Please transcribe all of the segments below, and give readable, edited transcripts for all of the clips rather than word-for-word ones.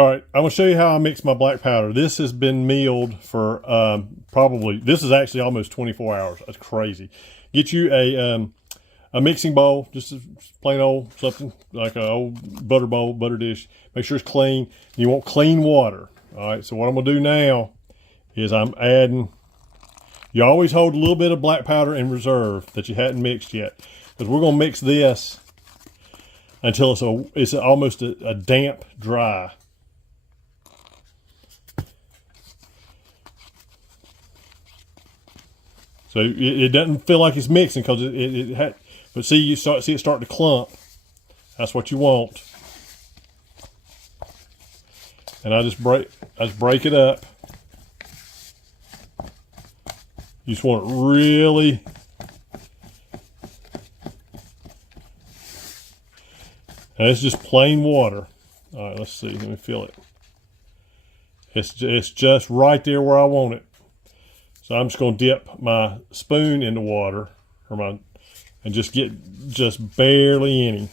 All right, I'm gonna show you how I mix my black powder. This has been milled for this is actually almost 24 hours. That's crazy. Get you a mixing bowl, just a plain old something like an old butter bowl, butter dish. Make sure it's clean. You want clean water. All right, so what I'm gonna do now is I'm adding, you always hold a little bit of black powder in reserve that you hadn't mixed yet, because we're gonna mix this until it's almost a damp dry. So it doesn't feel like it's mixing because it had, but see, you see it start to clump. That's what you want. And I just break it up. You just want it really, and it's just plain water. All right, let's see. Let me feel it. It's just right there where I want it. So I'm just going to dip my spoon in the water, and just get just barely any.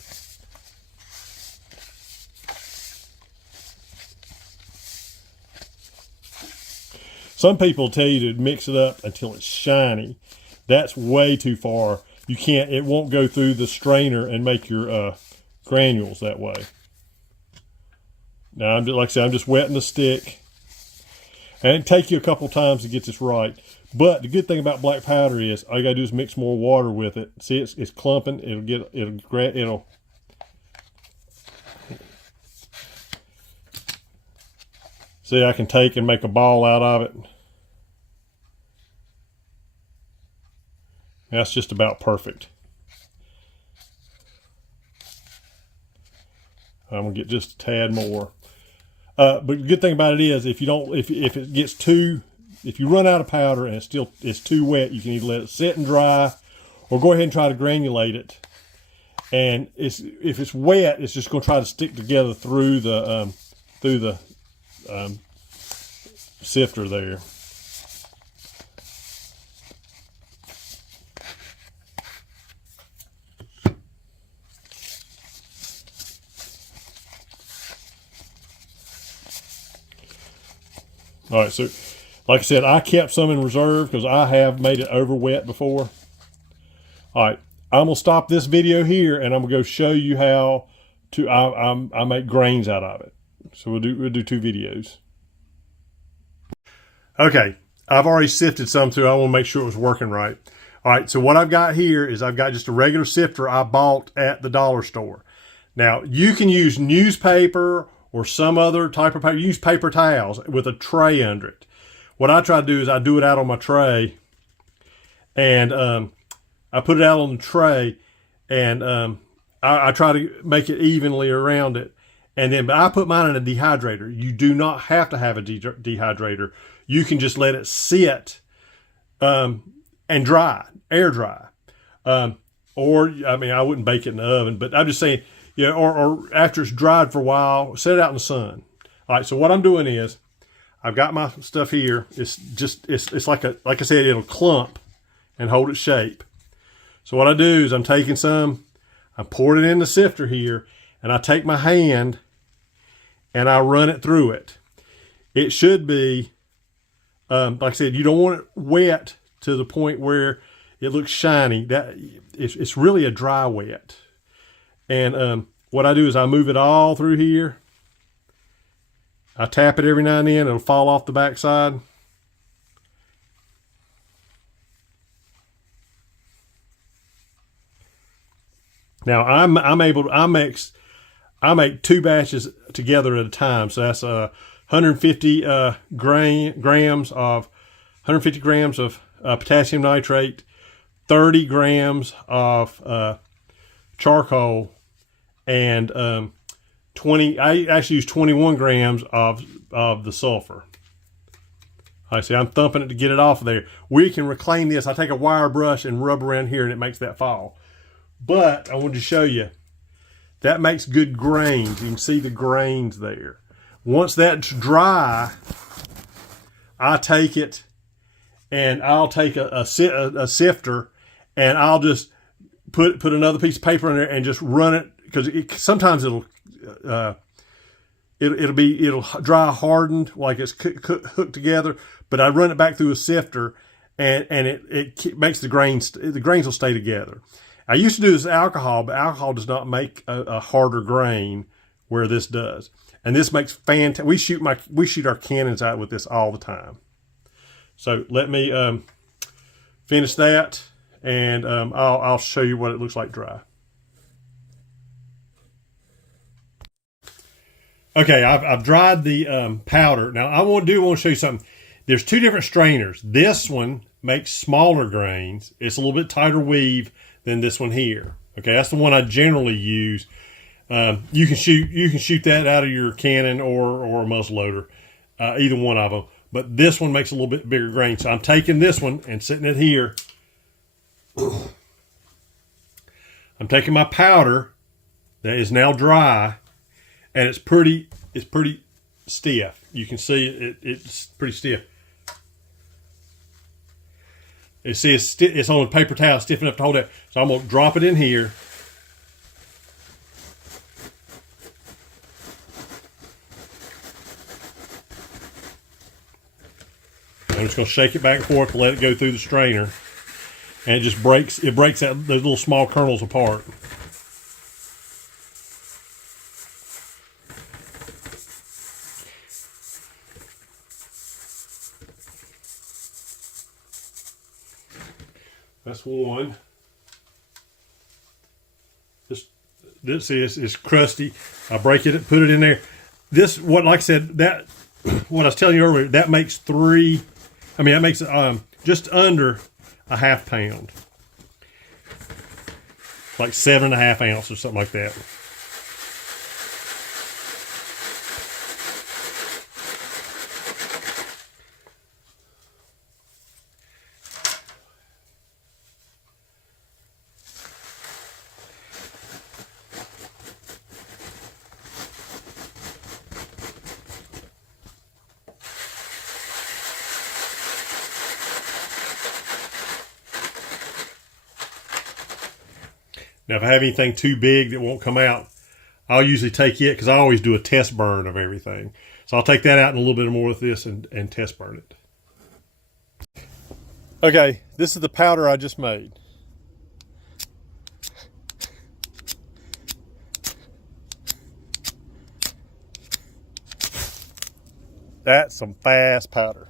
Some people tell you to mix it up until it's shiny. That's way too far. You can't. It won't go through the strainer and make your granules that way. Now, like I said, I'm just wetting the stick. And it'll take you a couple times to get this right. But the good thing about black powder is all you gotta do is mix more water with it. See, it's clumping. It'll see, I can take and make a ball out of it. That's just about perfect. I'm gonna get just a tad more. But the good thing about it is, if it gets if you run out of powder and it's too wet, you can either let it sit and dry, or go ahead and try to granulate it. And if it's wet, it's just going to try to stick together through the sifter there. All right, so like I said, I kept some in reserve because I have made it over wet before. All right, I'm gonna stop this video here, and I'm gonna go show you how to I make grains out of it. So we'll do two videos. Okay, I've already sifted some through. I want to make sure it was working right. All right, so what I've got here is I've got just a regular sifter I bought at the dollar store. Now you can use newspaper or some other type of paper. Use paper towels with a tray under it. What I try to do is I do it out on my tray, and I put it out on the tray, and I try to make it evenly around it. And then, but I put mine in a dehydrator. You do not have to have a dehydrator. You can just let it sit and dry, air dry. Or, I mean, I wouldn't bake it in the oven, but I'm just saying, yeah, or after it's dried for a while, set it out in the sun. All right, so what I'm doing is, I've got my stuff here. It's like I said, it'll clump and hold its shape. So what I do is I'm taking some, I pour it in the sifter here, and I take my hand and I run it through it. It should be, like I said, you don't want it wet to the point where it looks shiny. It's really a dry wet. And what I do is I move it all through here. I tap it every now and then. It'll fall off the backside. Now I make two batches together at a time. So that's 150 grams of potassium nitrate, 30 grams of charcoal, and I actually use 21 grams of the sulfur. I see, I'm thumping it to get it off of there. We can reclaim this. I take a wire brush and rub around here, and it makes that fall. But I wanted to show you, that makes good grains. You can see the grains there. Once that's dry, I take it, and I'll take a sifter, and I'll just put another piece of paper in there and just run it, because sometimes it'll it'll dry hardened like it's hooked together. But I run it back through a sifter, and it makes the grains will stay together. I used to do this alcohol, but alcohol does not make a harder grain where this does. And this makes fantastic. We shoot our cannons out with this all the time. So let me finish that, and I'll show you what it looks like dry. Okay, I've dried the powder. Now I want to show you something. There's two different strainers. This one makes smaller grains. It's a little bit tighter weave than this one here. Okay, that's the one I generally use. You can shoot that out of your cannon or a muzzleloader, either one of them. But this one makes a little bit bigger grain. So I'm taking this one and setting it here. I'm taking my powder that is now dry, and it's pretty stiff. You can see it's pretty stiff. You see it's on a paper towel, stiff enough to hold it. So I'm gonna drop it in here. I'm just going to shake it back and forth to let it go through the strainer, and it breaks those little small kernels apart. That's one. This is crusty. I break it, put it in there. Like I said, that what I was telling you earlier, that makes that makes just under a half pound, like 7.5 ounces or something like that. Now, if I have anything too big that won't come out, I'll usually take it, because I always do a test burn of everything. So I'll take that out in a little bit more with this and test burn it. Okay, this is the powder I just made. That's some fast powder.